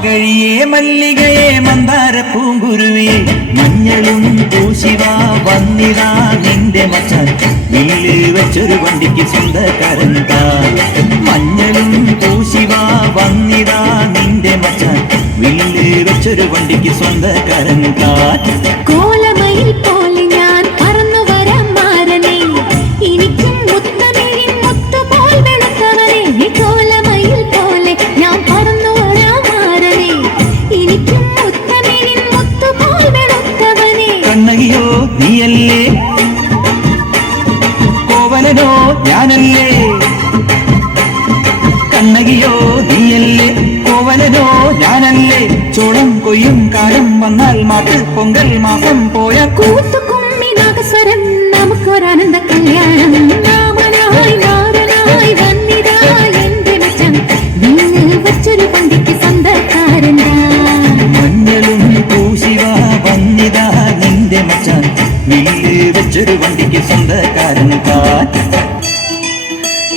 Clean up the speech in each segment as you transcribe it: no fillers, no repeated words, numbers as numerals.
മാർഗഴിയേ മല്ലികയെ മന്ദാര പൂങ്കുരുവേ മഞ്ഞളും പൂശിവാ വന്നിതാ നിന്റെ മച്ചാൻ വില്ല് വെച്ചൊരു വണ്ടിക്ക് സ്വന്തക്കാരൻ താൻ മഞ്ഞളും പൂശിവാ വന്നിതാ നിന്റെ മച്ചാൻ വില്ല് വെച്ചൊരു വണ്ടിക്ക് സ്വന്തക്കാരൻ താൻ കോലമയിൽ പോലെ ഞാൻ പറന്നു വരാം മാരനെ എനിക്കും മുത്തമിഴിൻ മുത്തുപോൽ വെളുത്തവനെ കോലമയിൽ പോലെ ഞാൻ പറന്നു വരാം മാരനെ എനിക്കും മുത്തമിഴിൻ മുത്തുപോൽ വെളുത്തവനെ കണ്ണകിയോ നീയല്ലേ കോവലനോ ഞാനല്ലേ കണ്ണകിയോ നീയല്ലേ കോവലനോ ഞാനല്ലേ ചോളം കൊയ്യും കാലം വന്നാൽ മാട്ട് പൊങ്കൽ മാസം പോയ കൂത്തുകുമ്മി നാഗസ്വരം നമുക്കൊരാനന്ദ കല്യാണം നാമനായി നാരനായി വന്നിതാ എന്റെ മച്ചൻ വില്ല് വെച്ചൊരു വണ്ടിക്ക് സ്വന്തക്കാരനാ മഞ്ഞളും പൂശിവാ വന്നിതാ നിന്റെ മച്ചാൻ വില്ല് വെച്ചൊരു വണ്ടിക്ക് സ്വന്തക്കാരൻ താൻ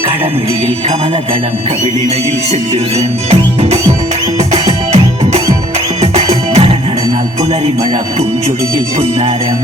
കടമിഴിയിൽ കമലദളം കവിളിണയിൽ സെല്ലൂരൻ നടന്നാൽ പുലരിമഴ പൂഞ്ചൊടിയിൽ പുന്നാരം